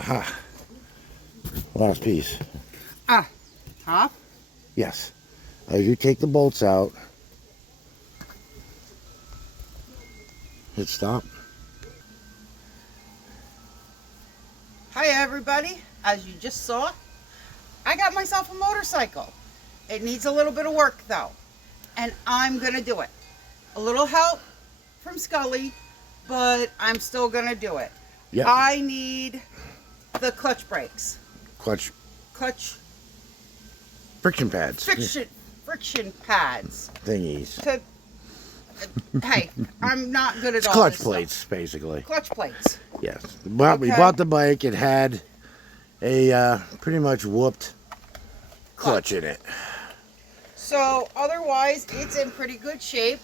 Aha. Last piece. Huh? Yes. As you take the bolts out, hit stop. Hi everybody. As you just saw, I got myself a motorcycle. It needs a little bit of work though, and I'm gonna do it. A little help from Scully, but I'm still gonna do it. Yep. I need the clutch brakes. Clutch Friction pads. friction pads. Thingies. Hey, I'm not good at It's all clutch this plates, stuff. basically. Clutch plates. Yes. But we bought the bike. It had a pretty much whooped clutch in it. So otherwise, it's in pretty good shape.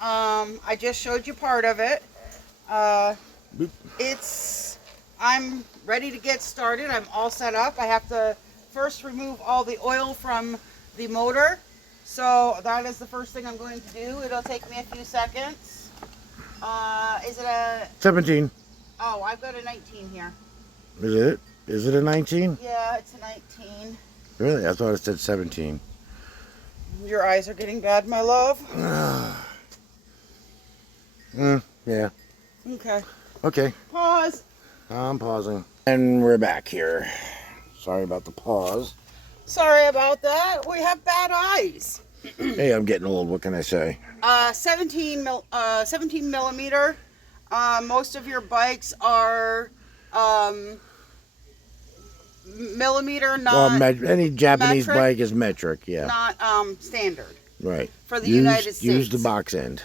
I just showed you part of it. I'm ready to get started. I'm all set up. I have to first remove all the oil from the motor. So that is the first thing I'm going to do. It'll take me a few seconds. Is it a 17. Oh, I've got a 19 here. Is it? Is it a 19? Yeah, it's a 19. Really? I thought it said 17. Your eyes are getting bad, my love. Yeah. Okay. Okay. Pause. I'm pausing. And we're back here. Sorry about the pause. Sorry about that. We have bad eyes. Hey, I'm getting old. What can I say? 17 millimeter. Most of your bikes are millimeter, not Any Japanese metric? bike is metric, yeah. Not standard Right. for the United States. Use the box end.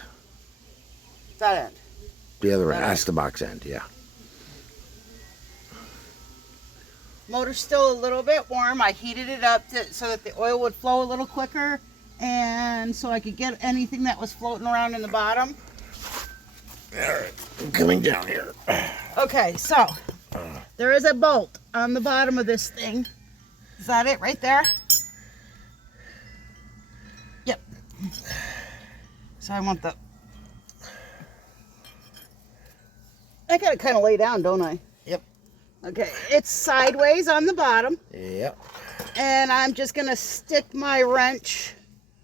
That end. The other end. That That's the box end, yeah. Motor's still a little bit warm. I heated it up so that the oil would flow a little quicker, and so I could get anything that was floating around in the bottom. All right. I'm coming down here. Okay, so there is a bolt on the bottom of this thing. Is that it right there? Yep. So I want the... I gotta kind of lay down, don't I? Yep. Okay, it's sideways on the bottom. Yep. And I'm just gonna stick my wrench.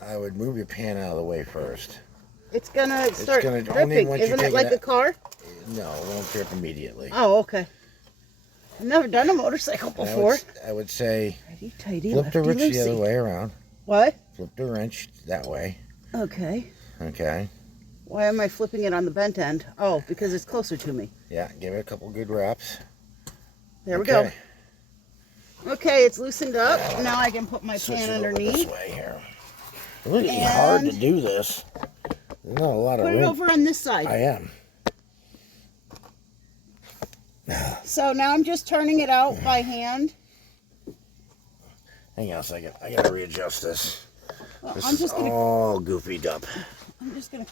I would move your pan out of the way first. It's gonna start only dripping. once you Isn't take it like a car? No, it won't drip immediately. Oh, okay. I've never done a motorcycle before. I would say Righty, tighty, flip the wrench lefty, the other loosey. way around. What? Flip the wrench that way. Okay. Okay. Why am I flipping it on the bent end? Oh, because it's closer to me. Yeah, give it a couple good wraps. There we go. Okay, it's loosened up. Now I can put my Switch pan it over underneath. this way here. It's really hard to do this. There's not a lot of Put it room. over on this side. I am. So now I'm just turning it out by hand. Hang on a second. I gotta readjust this. Well, This I'm is just gonna all goofied up.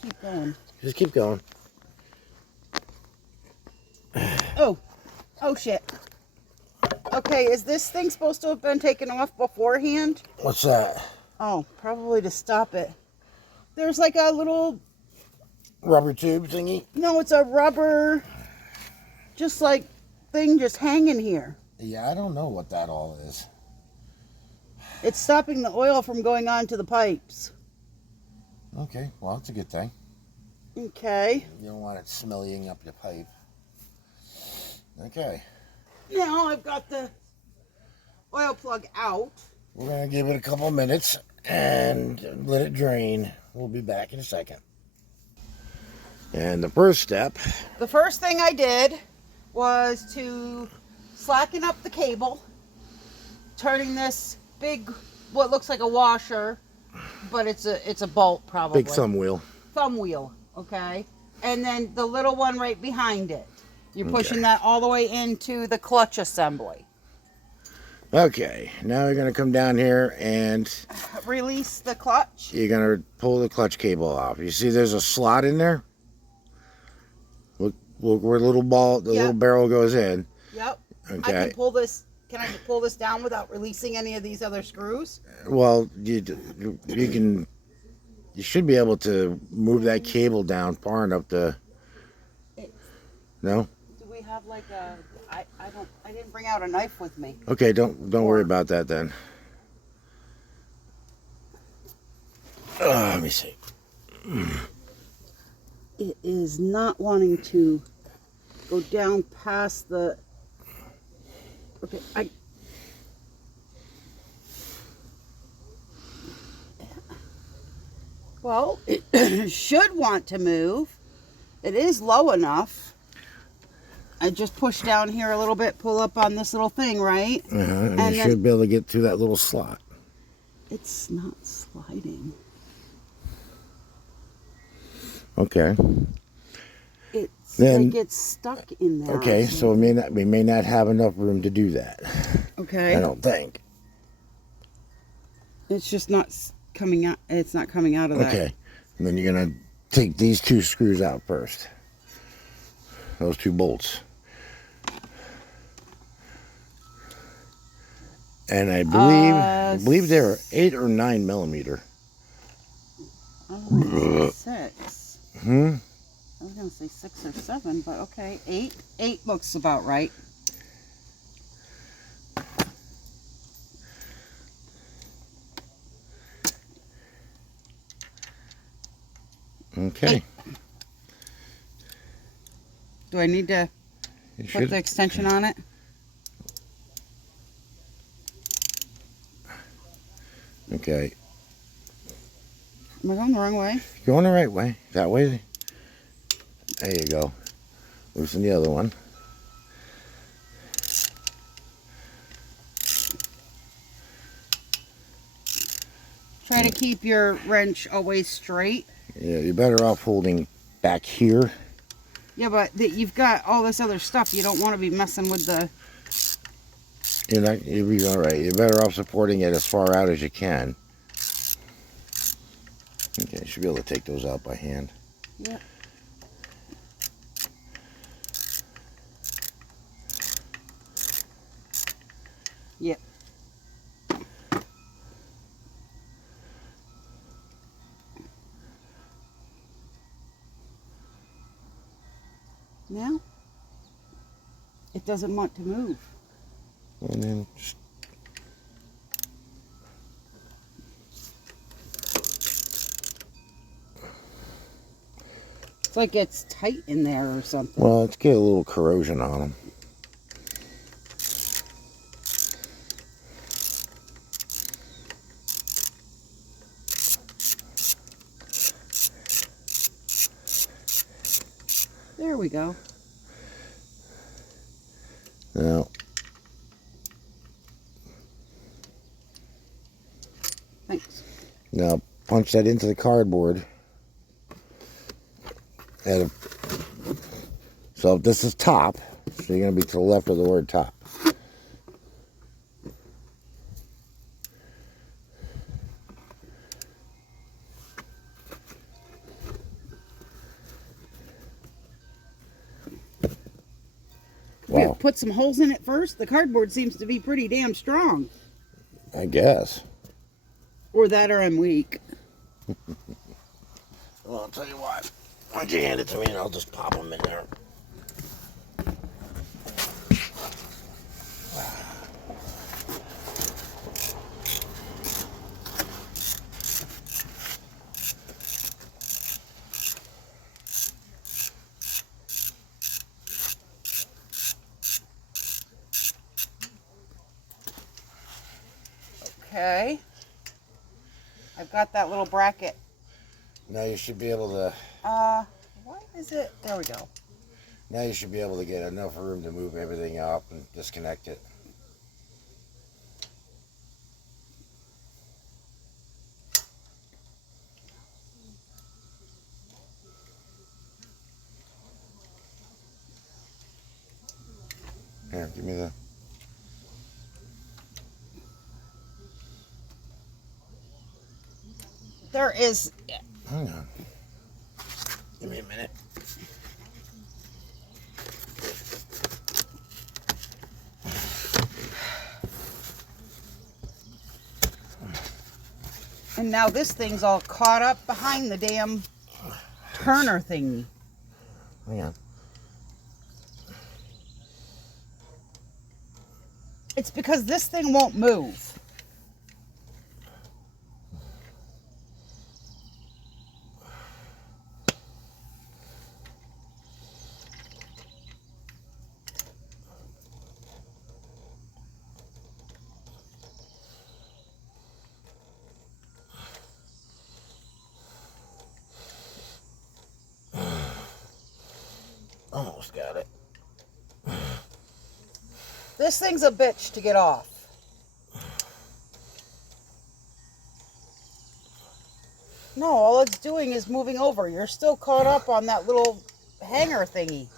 keep going. Just keep going. Oh shit. Okay, is this thing supposed to have been taken off beforehand? What's that? Oh, probably to stop it. There's like a little... Rubber tube thingy? No, it's a rubber, just like thing just hanging here. Yeah, I don't know what that all is. It's stopping the oil from going onto the pipes. Okay, well, that's a good thing. Okay. You don't want it smellying up your pipe. Okay. Now I've got the oil plug out. We're going to give it a couple minutes and let it drain. We'll be back in a second. And the first step. The first thing I did was to slacken up the cable, turning this big, what looks like a washer, but it's a bolt probably. Big thumb wheel. Thumb wheel, okay? And then the little one right behind it. You're pushing that all the way into the clutch assembly. Okay, now you're going to come down here and Release the clutch. you're going to pull the clutch cable off. You see there's a slot in there? Look where the little barrel goes in. Yep. Okay. I can pull this. Can I pull this down without releasing any of these other screws? Well, you should be able to move that cable down far enough to... No? Do we have like a... I didn't bring out a knife with me. Okay, don't worry about that then. Let me see. It is not wanting to go down past the. Okay, well, it should want to move. It is low enough. I just push down here a little bit, pull up on this little thing, right? And you should be able to get through that little slot. It's not sliding. Okay. It's like it's stuck in there. Okay, so we may not have enough room to do that. Okay. I don't think. It's just not coming out. It's not coming out of that. Okay. And then you're gonna take these 2 screws out first. Those 2 bolts. And I believe they're 8 or 9 millimeter. 6. Hmm. I was gonna say 6 or 7, but okay, 8. 8 looks about right. Okay. 8. Do I need to put the extension on it? Okay. Am I going the wrong way? Going the right way. That way. There you go. Loosen the other one. Try to keep your wrench always straight. Yeah, you're better off holding back here. Yeah, but you've got all this other stuff. You don't want to be messing with the... You'll be all right. You're better off supporting it as far out as you can. Okay, you should be able to take those out by hand. Yeah. Yep. Now, it doesn't want to move. And then just... It's like it's tight in there or something. Well, let's get a little corrosion on them. There we go. Now, Thanks. now punch that into the cardboard. So if this is top, so you're going to be to the left of the word top. We Wow. put some holes in it first. The cardboard seems to be pretty damn strong. I guess. Or that, or I'm weak. Well, I'll tell you what. Why don't you hand it to me and I'll just pop them in there. Okay. I've got that little bracket. Now you should be able to... Why is it? There we go. Now you should be able to get enough room to move everything up and disconnect it. Here, give me the... There is... Hang on. Give me a minute. And now this thing's all caught up behind the damn turner thingy. Hang on. It's because this thing won't move. Almost got it. This thing's a bitch to get off. No, all it's doing is moving over. You're still caught up on that little hanger thingy.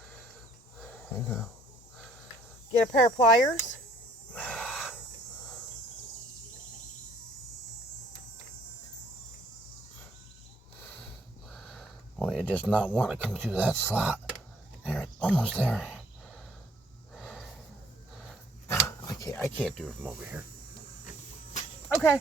I know. Get a pair of pliers. Boy, it does not want to come through that slot. There, almost there. I can't do it from over here. Okay.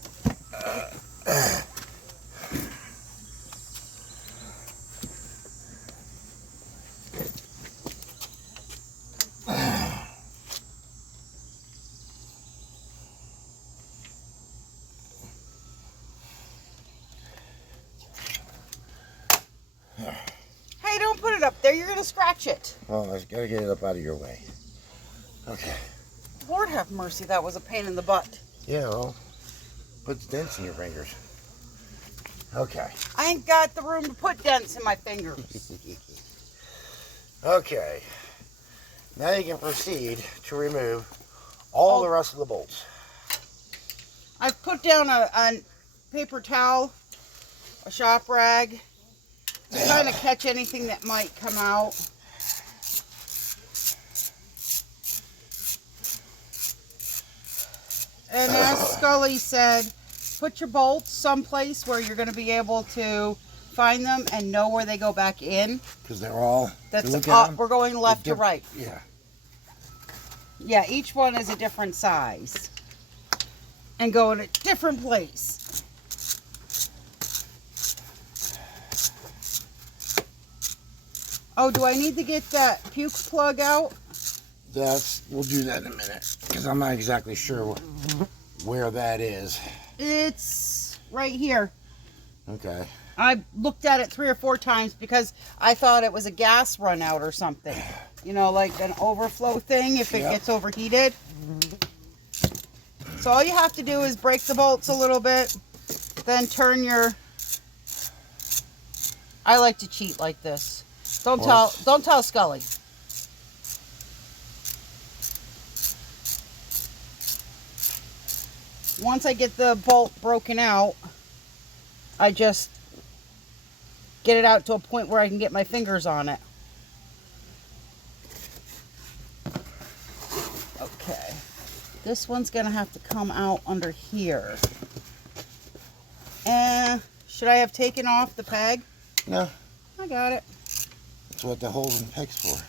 Hey, don't put it up there. You're going to scratch it. Oh, I gotta get it up out of your way. Okay. Lord have mercy, that was a pain in the butt. Yeah, well, puts dents in your fingers. Okay. I ain't got the room to put dents in my fingers. Okay. Now you can proceed to remove all the rest of the bolts. I've put down a paper towel, a shop rag, to kind of catch anything that might come out. And as Scully said, put your bolts someplace where you're going to be able to find them and know where they go back in. Because they're all... That's up. We're going left to right. Yeah. Yeah, each one is a different size. And go in a different place. Oh, do I need to get that puke plug out? We'll do that in a minute. Because I'm not exactly sure where that is. It's right here. Okay. I looked at it 3 or 4 times because I thought it was a gas run out or something. You know, like an overflow thing if it gets overheated. So all you have to do is break the bolts a little bit, then turn your... I like to cheat like this. Don't tell Scully. Once I get the bolt broken out, I just get it out to a point where I can get my fingers on it. Okay. This one's going to have to come out under here. And should I have taken off the peg? No. I got it. That's what the holes and pegs for.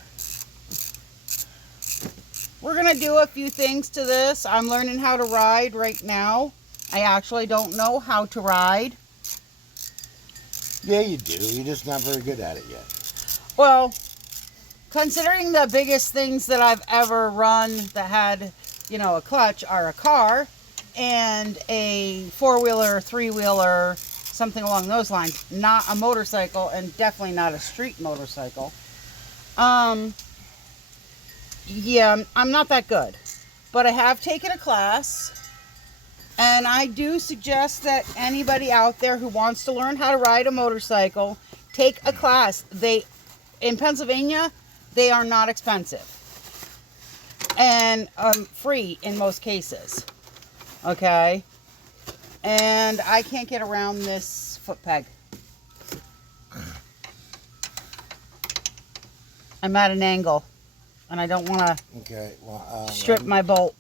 We're going to do a few things to this. I'm learning how to ride right now. I actually don't know how to ride. Yeah, you do. You're just not very good at it yet. Well, considering the biggest things that I've ever run that had, you know, a clutch are a car and a 4-wheeler, 3-wheeler, something along those lines. Not a motorcycle, and definitely not a street motorcycle. Yeah, I'm not that good. But I have taken a class. And I do suggest that anybody out there who wants to learn how to ride a motorcycle, take a class. In Pennsylvania, they are not expensive. And free in most cases. Okay? And I can't get around this foot peg. I'm at an angle. And I don't want to strip my bolt.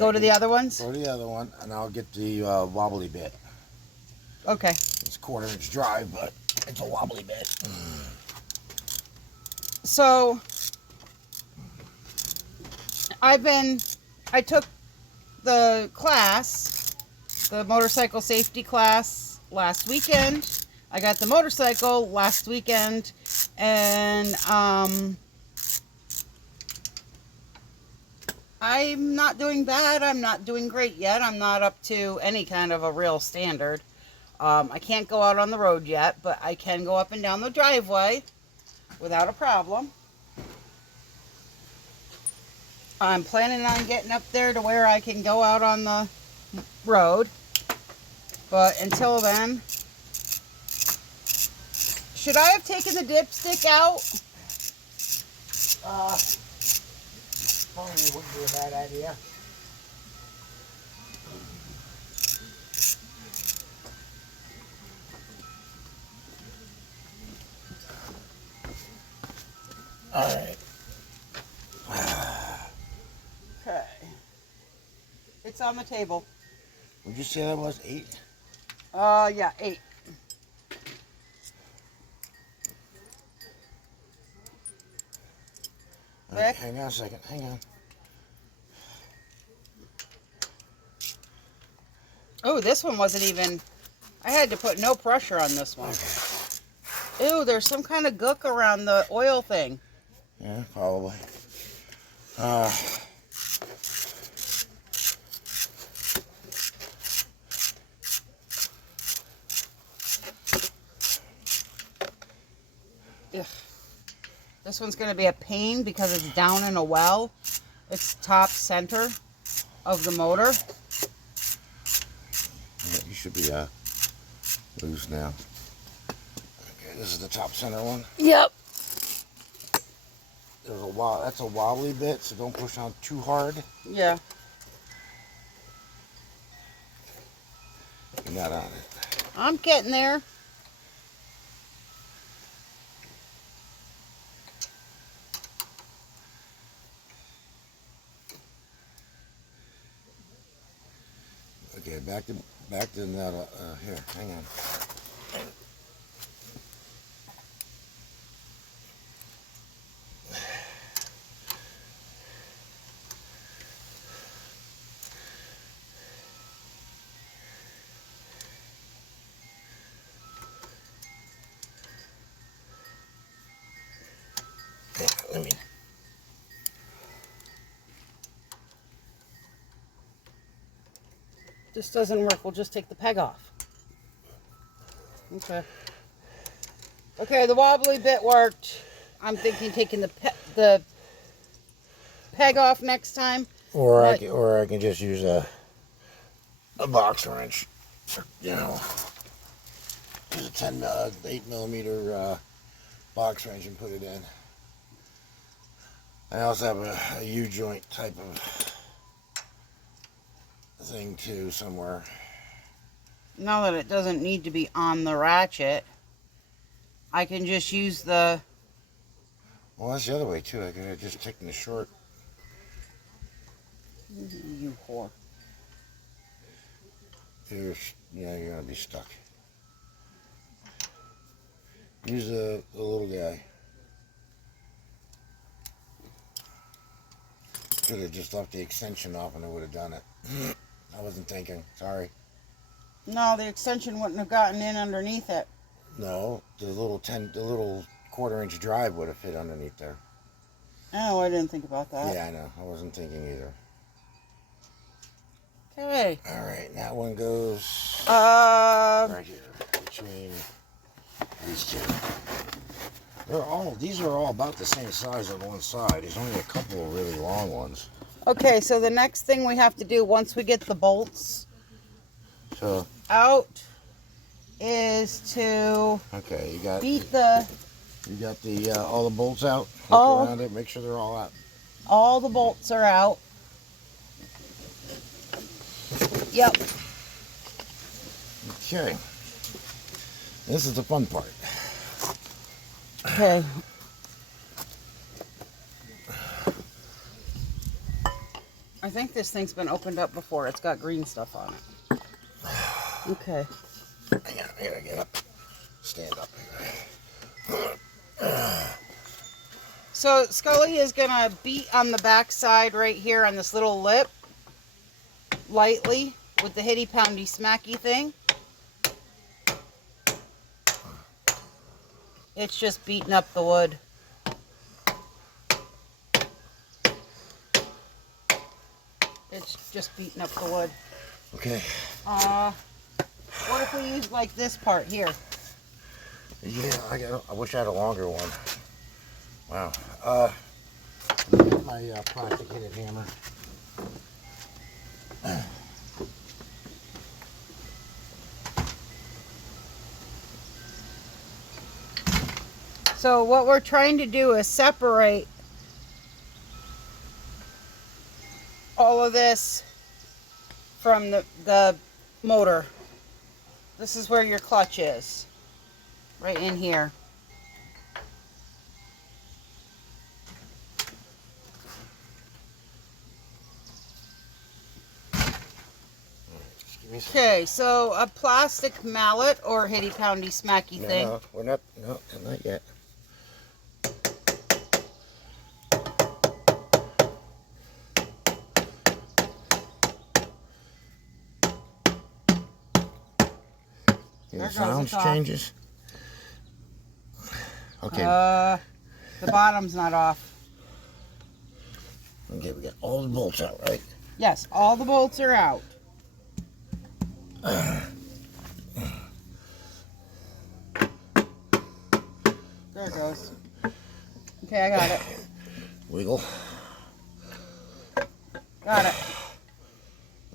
Go to the other ones? Go to the other one, and I'll get the wobbly bit. Okay. It's 1/4 inch drive, but it's a wobbly bit. So, I took the class, the motorcycle safety class last weekend. I got the motorcycle last weekend, and I'm not doing bad. I'm not doing great yet. I'm not up to any kind of a real standard. I can't go out on the road yet, but I can go up and down the driveway without a problem. I'm planning on getting up there to where I can go out on the road. But until then, should I have taken the dipstick out? Probably wouldn't be a bad idea. All right. Okay. It's on the table. Would you say that was 8? Yeah, 8. All right, Rick? hang on a second. Hang on. Oh, this one wasn't even... I had to put no pressure on this one. Ew, there's some kind of gook around the oil thing. Yeah, probably. Ugh. This one's going to be a pain because it's down in a well. It's top center of the motor. Yeah, you should be loose now. Okay, this is the top center one. Yep. There's a that's a wobbly bit, so don't push on too hard. Yeah. You're not on it. I'm getting there. Okay, back to that. Here, hang on. Yeah, let me. This doesn't work. We'll just take the peg off. Okay. Okay, the wobbly bit worked. I'm thinking taking the peg off next time. Or But- I can just use a box wrench. You know, use a 8 millimeter box wrench and put it in. I also have a U-joint type of thing too somewhere. Now that it doesn't need to be on the ratchet, I can just use the... Well, that's the other way too. I could have just taken the short. You whore. You're gonna be stuck. Use the little guy. Should have just left the extension off and I would have done it. I wasn't thinking. Sorry. No, the extension wouldn't have gotten in underneath it. No, the little quarter-inch drive would have fit underneath there. Oh, I didn't think about that. Yeah, I know. I wasn't thinking either. Okay. All right, that one goes right here between these two. These are all about the same size on one side. There's only a couple of really long ones. Okay, so the next thing we have to do once we get the bolts So, out is to okay, you got all the bolts out. Look All- around it, make sure they're all out. all the bolts are out. Yep. Okay. This is the fun part. Okay. I think this thing's been opened up before. It's got green stuff on it. Okay. Hang on, I gotta get up. Stand up here. So Scully is gonna beat on the back side right here on this little lip lightly with the hitty poundy smacky thing. It's just beating up the wood. just beating up the wood. Okay. What if we use like this part here? Yeah, I wish I had a longer one. Wow. Let me get my plastic-headed hammer. So what we're trying to do is separate all of this from the motor. This is where your clutch is, right in here. Okay, so a plastic mallet or hitty poundy smacky thing. No, we're not. No, not yet. There goes Sounds the top. changes. Okay. The bottom's not off. Okay, we got all the bolts out, right? Yes, all the bolts are out. There it goes. Okay, I got it. Wiggle. Got it.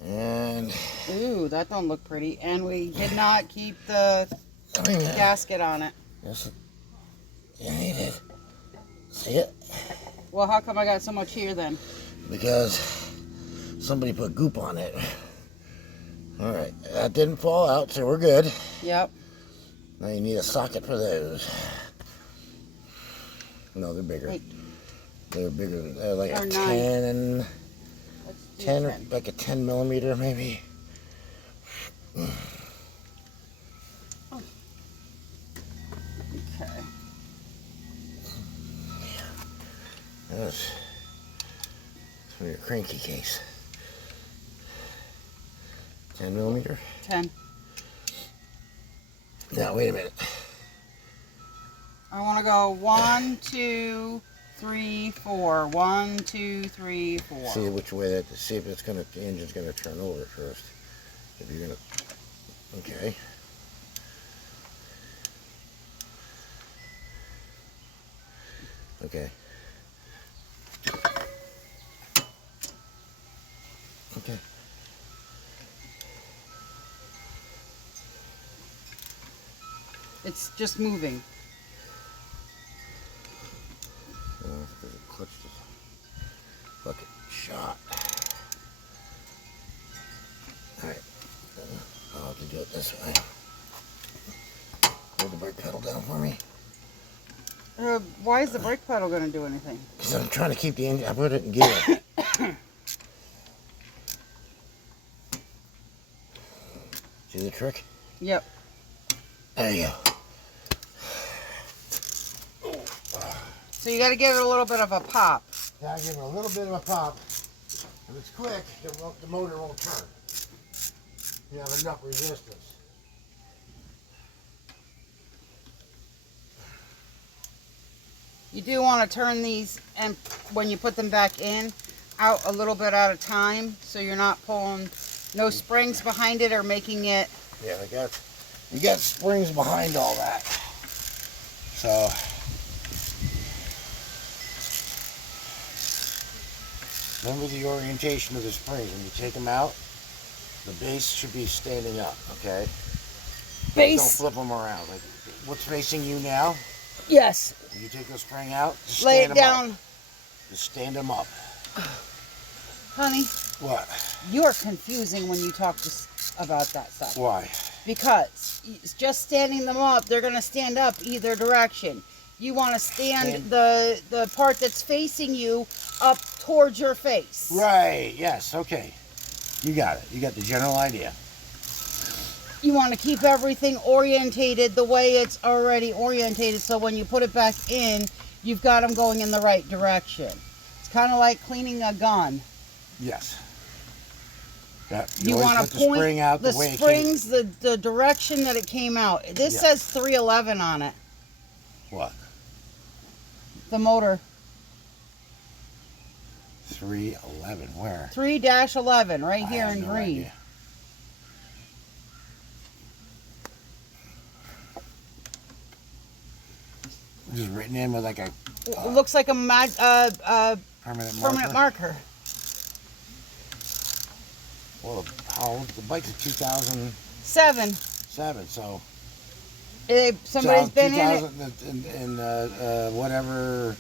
And Ooh, that don't look pretty. And we did not keep the gasket on it. yes, you need it. See it? Well, how come I got so much here then? Because somebody put goop on it. All right, that didn't fall out, so we're good. Yep. Now you need a socket for those. No, they're bigger. Wait. They're bigger. They're like Or a 9. 10, Let's do 10 or 10. like a 10 millimeter maybe. Okay. That's for your cranky case. 10 millimeter. 10. Now wait a minute. I want to go 1, 2, 3, 4. 1, 2, 3, 4. See which way that. See if it's gonna. The engine's gonna turn over first. If you're gonna. Okay. Okay. Okay. It's just moving. Because the clutch just fucking shot. Alright. I'll have to do it this way. Hold the brake pedal down for me. Why is the brake pedal going to do anything? Because I'm trying to keep the engine. I put it in gear. See the trick? Yep. There you go. So you got to give it a little bit of a pop. Now give it a little bit of a pop. If it's quick, the motor won't turn. You have enough resistance. You do want to turn these, and when you put them back in, out a little bit at a time, so you're not pulling no springs behind it or making it. Yeah, you got springs behind all that. So remember the orientation of the springs. When you take them out, the base should be standing up, okay? Don't Base. flip them around. Like what's facing you now? Yes. When you take those spring out, just Lay stand it them down. up. Just stand them up. Honey, What? you are confusing when you talk about that stuff. Why? Because it's just standing them up, they're going to stand up either direction. You want to stand the part that's facing you up towards your face. Right, yes, okay. You got it. You got the general idea. You want to keep everything orientated the way it's already orientated, so when you put it back in, you've got them going in the right direction. It's kind of like cleaning a gun. Yes. That, You always want put to the point spring out the the way it springs the direction that it came out. This Yeah. says 311 on it, came. What? the motor. 311. Where? 3-11 right I here have in no green. idea. Just written in with like a Looks like a permanent permanent marker. Well, how old? The bike's a 2007, 7. so Somebody's been in it. 2000 whatever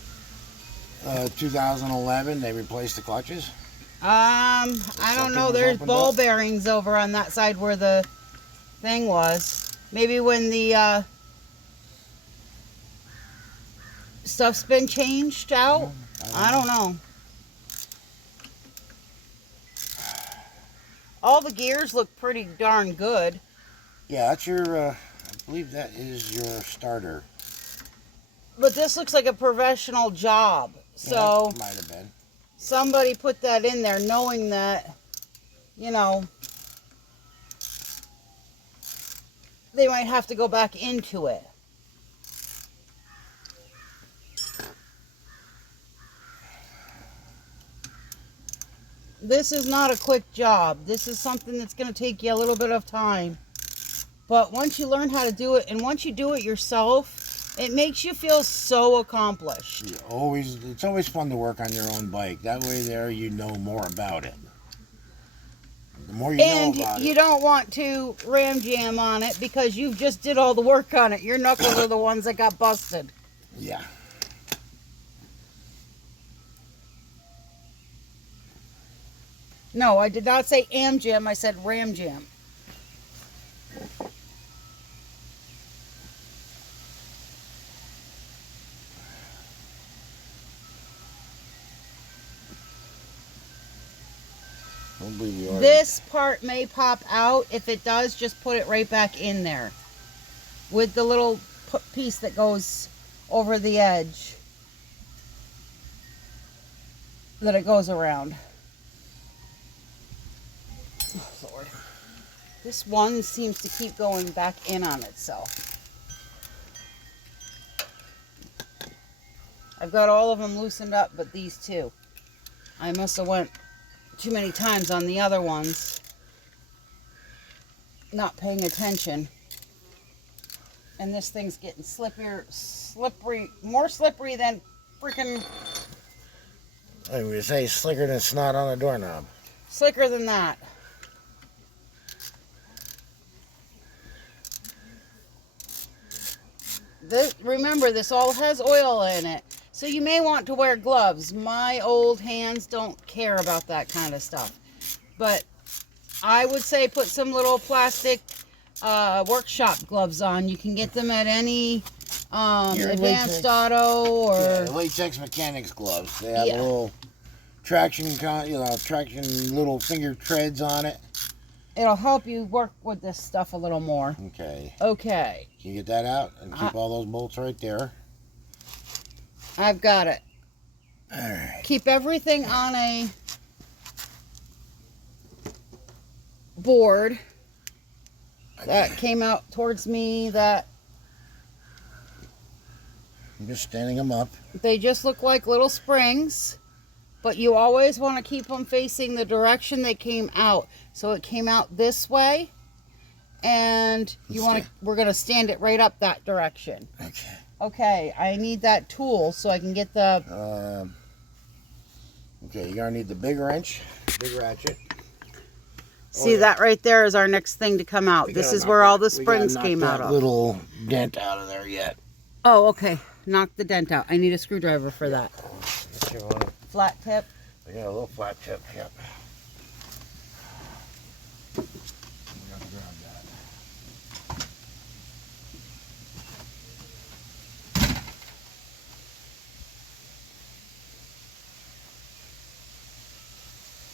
2011 they replaced the clutches. I don't know. was There's opened ball up? bearings over on that side where the thing was. Maybe when the stuff's been changed out. I don't know. All the gears look pretty darn good. Yeah, that's your. I believe that is your starter. But this looks like a professional job. So Yeah, might have been. somebody put that in there knowing that, you know, they might have to go back into it. This is not a quick job. This is something that's going to take you a little bit of time. But once you learn how to do it, and once you do it yourself, it makes you feel so accomplished. It's always fun to work on your own bike. That way there you know more about it. The more you know about You it. don't want to ram jam on it because you just did all the work on it. Your knuckles are the ones that got busted. Yeah. No, I did not say am jam. I said ram jam. Don't believe you are. This part may pop out. If it does, just put it right back in there with the little piece that goes over the edge that it goes around. Oh, Lord. This one seems to keep going back in on itself. I've got all of them loosened up, but these two. I must have went too many times on the other ones, not paying attention. And this thing's getting slippery, more slippery than freaking I would say slicker than snot on a doorknob. slicker than that. Remember, this all has oil in it, so you may want to wear gloves. My old hands don't care about that kind of stuff, but I would say put some little plastic workshop gloves on. You can get them at any Advanced latex. Auto or Yeah, latex mechanics gloves. They have a little traction little finger treads on it. it'll help you work with this stuff a little more. Okay. Okay, Can you get that out and keep all those bolts right there? I've got it. All right. Keep everything on a board that came out towards me. That I'm just standing them up. they just look like little springs, but you always want to keep them facing the direction they came out. So it came out this way, and we're going to stand it right up that direction. Okay. Okay, I need that tool so I can get the Okay, you're gonna need the big wrench, big ratchet. see that right there is our next thing to come out. This is where all the springs came out of. Little dent out of there yet. Oh, okay. Knock the dent out. I need a screwdriver for that. That's your one. Flat tip. I got a little flat tip. Yep.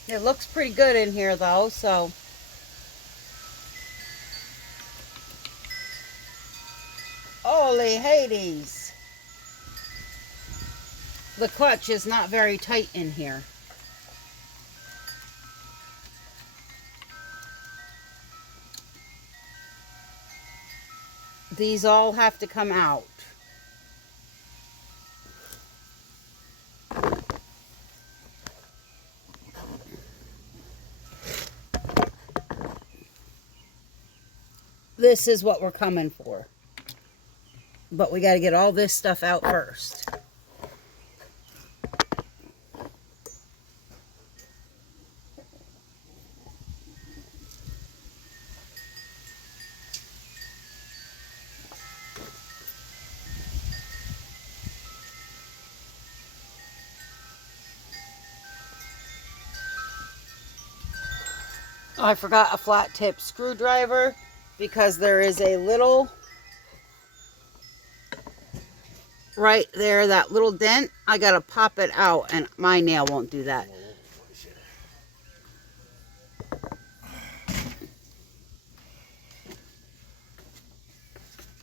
It looks pretty good in here though, so. Holy Hades. The clutch is not very tight in here. These all have to come out. this is what we're coming for. But we got to get all this stuff out first. I forgot a flat tip screwdriver because there is a little right there, that little dent. I gotta pop it out and my nail won't do that.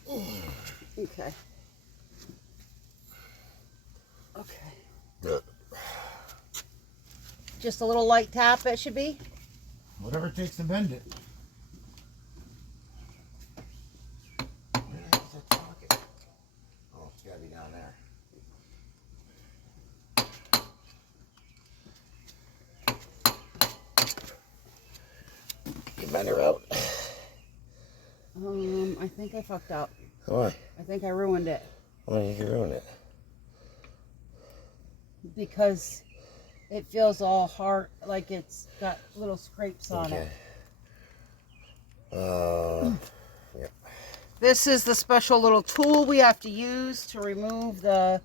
Okay. Okay. Good. Just a little light tap it should be. Whatever it takes to bend it. Where the heck's that socket? Oh, it's gotta be down there. You bend her out. I think I fucked up. Why? I think I ruined it. Why did you ruin it? Because it feels all hard, like it's got little scrapes on it. Yep. This is the special little tool we have to use to remove the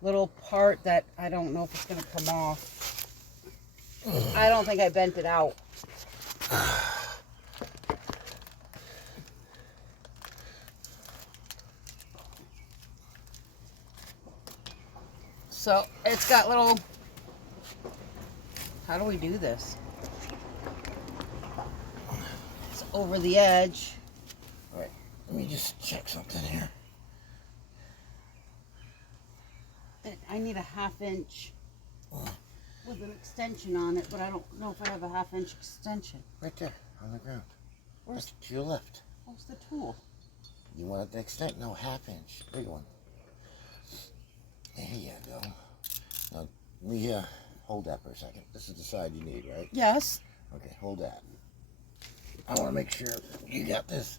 little part that I don't know if it's going to come off. I don't think I bent it out. So it's got little, how do we do this? It's over the edge. All right, let me just check something here. I need a 1/2 inch with an extension on it, but I don't know if I have a 1/2 inch extension. Right there, on the ground. Where's That's to your left. the tool? You want it to extend? No, 1/2 inch. Big one. There you go. Now, let me hold that for a second. This is the side you need, right? Yes. Okay, hold that. I want to make sure you got this.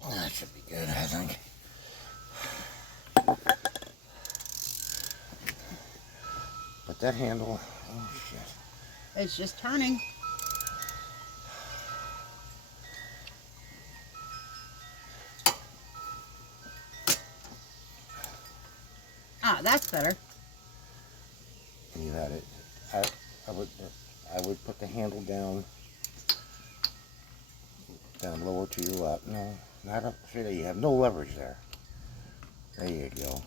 That should be good, I think. But that handle, oh shit. It's just turning. Ah, that's better. You had it. I would put the handle down lower to your left. No, not up. See there, you have no leverage there. There you go.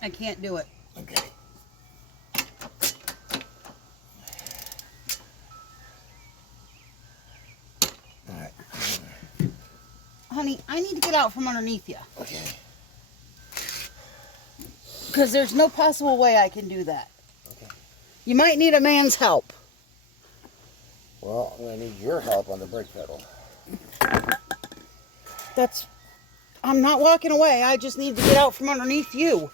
I can't do it. Okay. All right. Honey, I need to get out from underneath you. Okay. Because there's no possible way I can do that. Okay. You might need a man's help. Well, I'm gonna need your help on the brake pedal. I'm not walking away. I just need to get out from underneath you.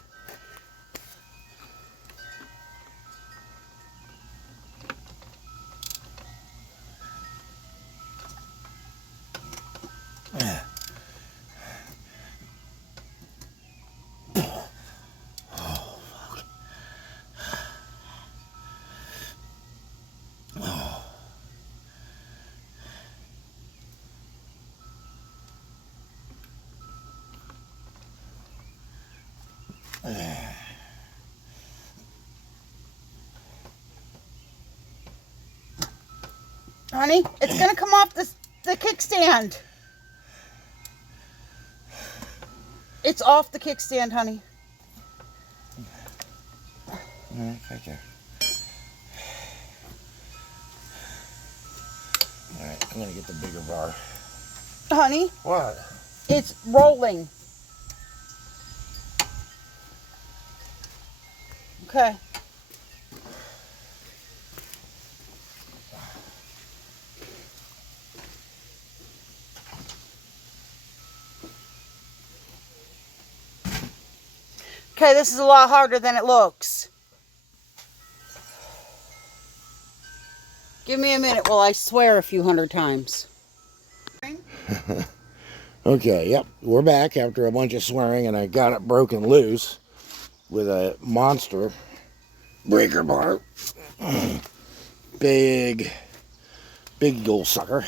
Honey, it's going to come off the kickstand. It's off the kickstand, honey. It's right there. All right, I'm gonna get the bigger bar. Honey, What? it's rolling. Okay. Okay, this is a lot harder than it looks. Give me a minute while I swear a few hundred times. Okay, yep, we're back after a bunch of swearing, and I got it broken loose with a monster breaker bar. Big old sucker.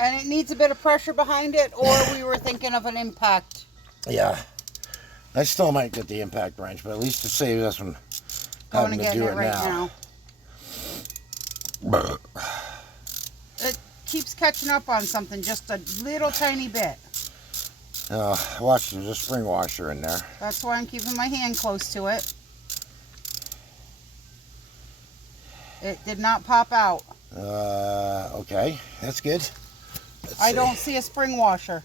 And it needs a bit of pressure behind it, or we were thinking of an impact. Yeah, I still might get the impact wrench, but at least to save us from having to do it now. It keeps catching up on something just a little tiny bit. Watch, there's a spring washer in there. That's why I'm keeping my hand close to it. It did not pop out. Okay, that's good. I don't see a spring washer.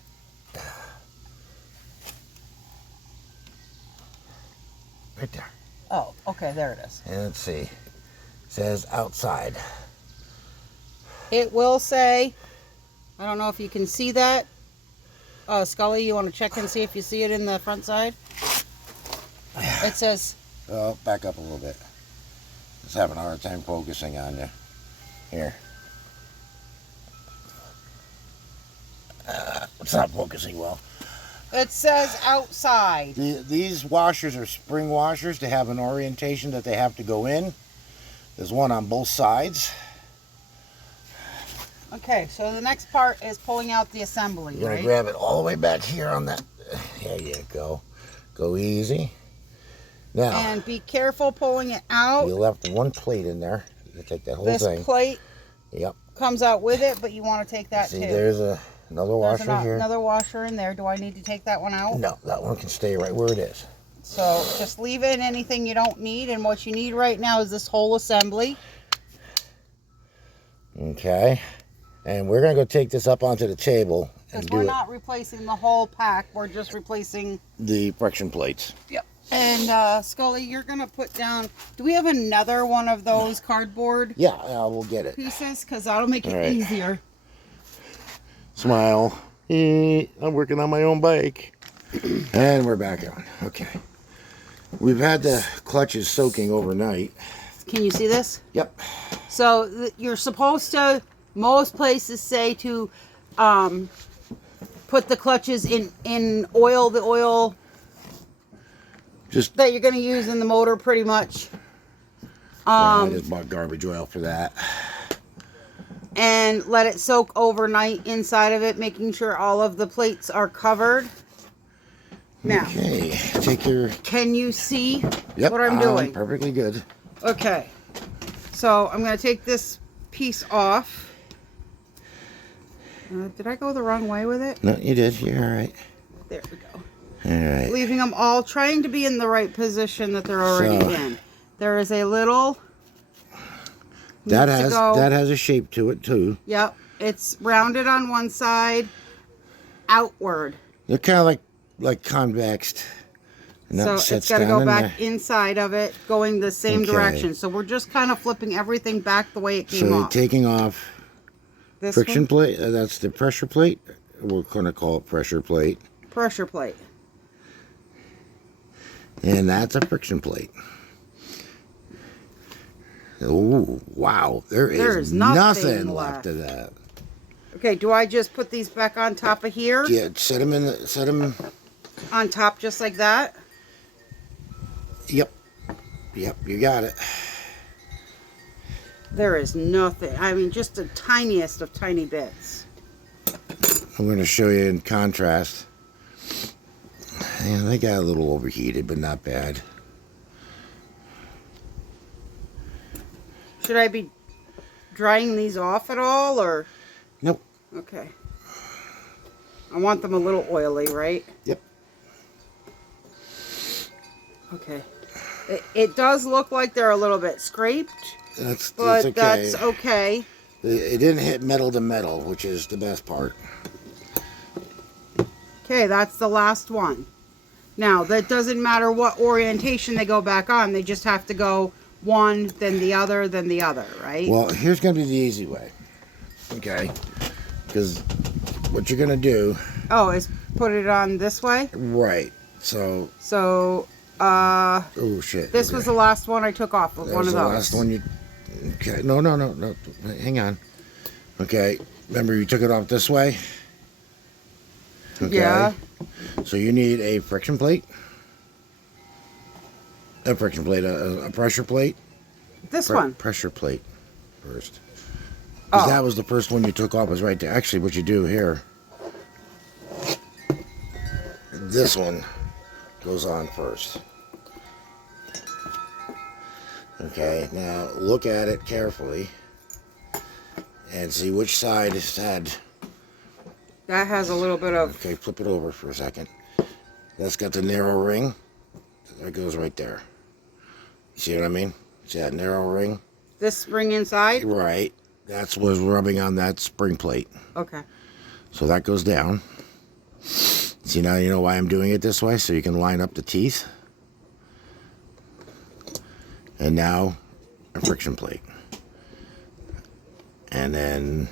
Right there. Oh, okay, there it is. And let's see. It says outside. It will say, I don't know if you can see that. Scully, you want to check and see if you see it in the front side? It says... Oh, back up a little bit. It's having a hard time focusing on you. Here. It's not focusing well. It says outside. These washers are spring washers to have an orientation that they have to go in. There's one on both sides. Okay, so the next part is pulling out the assembly, You're right? gonna grab it all the way back here on that. There you go. Go easy. Now, And be careful pulling it out. you left one plate in there. You take that whole This thing. plate Yep. comes out with it, but you want to take that See, too. there's another washer There's here. another washer in there. Do I need to take that one out? No, that one can stay right where it is. So just leave in anything you don't need, and what you need right now is this whole assembly. Okay. And we're going to go take this up onto the table and Because do we're not replacing the whole pack, we're just replacing... the friction plates. Yep. And Scully, you're going to put down... Do we have another one of those cardboard Yeah, we'll get it. pieces? Because that'll make it All right. easier. Smile. I'm working on my own bike. And we're back on. Okay. We've had the clutches soaking overnight. Can you see this? Yep. So you're supposed to... Most places say to put the clutches in oil, the oil Just that you're going to use in the motor pretty much. I just bought garbage oil for that. And let it soak overnight inside of it, making sure all of the plates are covered. Now, Okay. Take your... can you see Yep. what I'm doing? Perfectly good. Okay. So I'm going to take this piece off. Did I go the wrong way with it? No, you did. You're all right. There we go. All right. Leaving them all, trying to be in the right position that they're already So- in. There is a little... That needs to has go- that has a shape to it too. Yep. It's rounded on one side, outward. They're kind of like convexed. And that So sits it's got to down go in back there. inside of it, going the same Okay. direction. So we're just kind of flipping everything back the way it So came you're off. taking off This friction one, plate. That's the pressure plate. We're going to call it pressure plate. pressure plate. And that's a friction plate. Oh, wow. There's is nothing nothing left. left of that. Okay, do I just put these back on top of here? Yeah, set them. On top just like that? Yep. Yep, you got it. There is nothing. I mean, just the tiniest of tiny bits. I'm going to show you in contrast. Yeah, they got a little overheated, but not bad. Should I be drying these off at all, or? Nope. Okay. I want them a little oily, right? Yep. Okay. It does look like they're a little bit scraped, That's but okay. that's okay. It didn't hit metal to metal, which is the best part. Okay, that's the last one. Now, that doesn't matter what orientation they go back on. They just have to go one, then the other, right? Well, here's going to be the easy way. Okay? Because what you're going to do... Oh, is put it on this way? Right. So, So, oh shit. this okay. was the last one I took off of That one was of the those. last one you. Okay. No. Hang on. Okay. Remember, you took it off this way. Okay. Yeah. So you need a friction plate. A friction plate. A pressure plate. This one. Pressure plate first. 'Cause Oh. that was the first one you took off. Was right there. Actually, what you do here. This one goes on first. Okay, now look at it carefully and see which side has had. That has a little bit of. Okay, flip it over for a second. That's got the narrow ring. That goes right there. See what I mean? See that narrow ring? This spring inside? Right. That's what's rubbing on that spring plate. Okay. So that goes down. See, now you know why I'm doing it this way? So you can line up the teeth. And now a friction plate. And then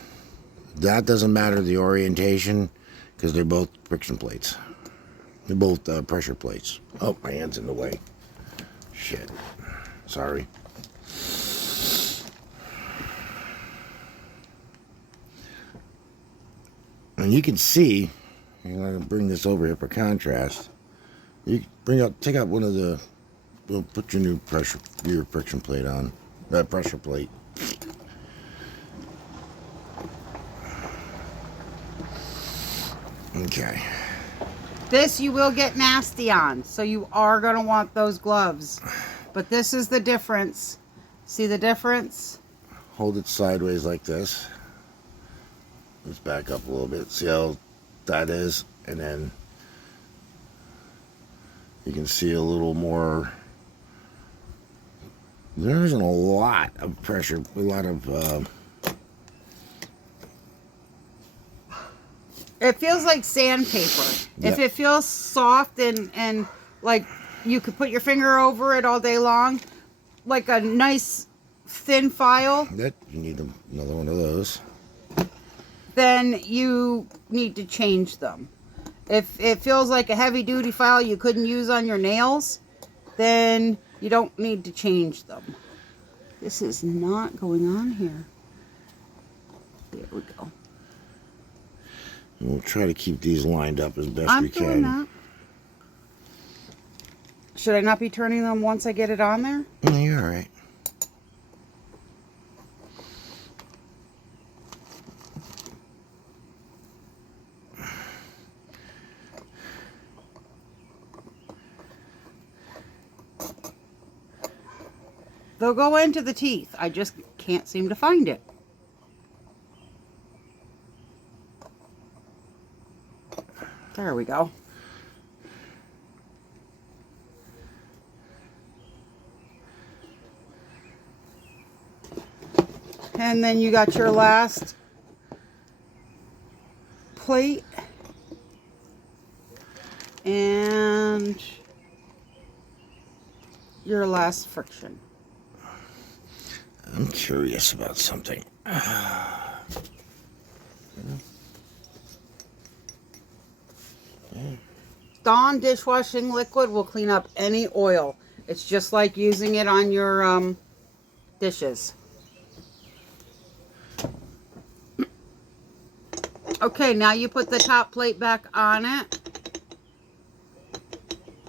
that doesn't matter the orientation because they're both friction plates. They're both pressure plates. Oh, my hand's in the way. Shit. Sorry. And you can see, I'm going to bring this over here for contrast. You take out one of the, we'll put your new your friction plate on, that pressure plate. Okay. This you will get nasty on, so you are going to want those gloves. But this is the difference. See the difference? Hold it sideways like this. Let's back up a little bit. See how that is? And then you can see a little more. There isn't a lot of pressure, a lot of. It feels like sandpaper. Yep. If it feels soft and like you could put your finger over it all day long, like a nice thin file, That you need another one of those. then you need to change them. If it feels like a heavy duty file you couldn't use on your nails, then you don't need to change them. This is not going on here. There we go. And we'll try to keep these lined up as best I'm we can. doing that. Should I not be turning them once I get it on there? No, you're all right. They'll go into the teeth. I just can't seem to find it. There we go. And then you got your last plate. And your last friction. I'm curious about something. Dawn dishwashing liquid will clean up any oil. It's just like using it on your dishes. Okay, now you put the top plate back on it.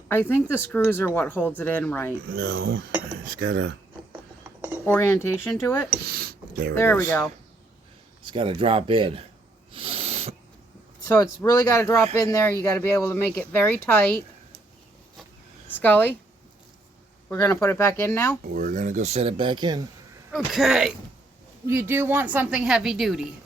I think the screws are what holds it in right. No, it's got a. Orientation to it. There we go. It's got to drop in. So it's really got to drop in there. You got to be able to make it very tight. Scully, we're going to put it back in now. We're going to go set it back in. Okay. You do want something heavy duty.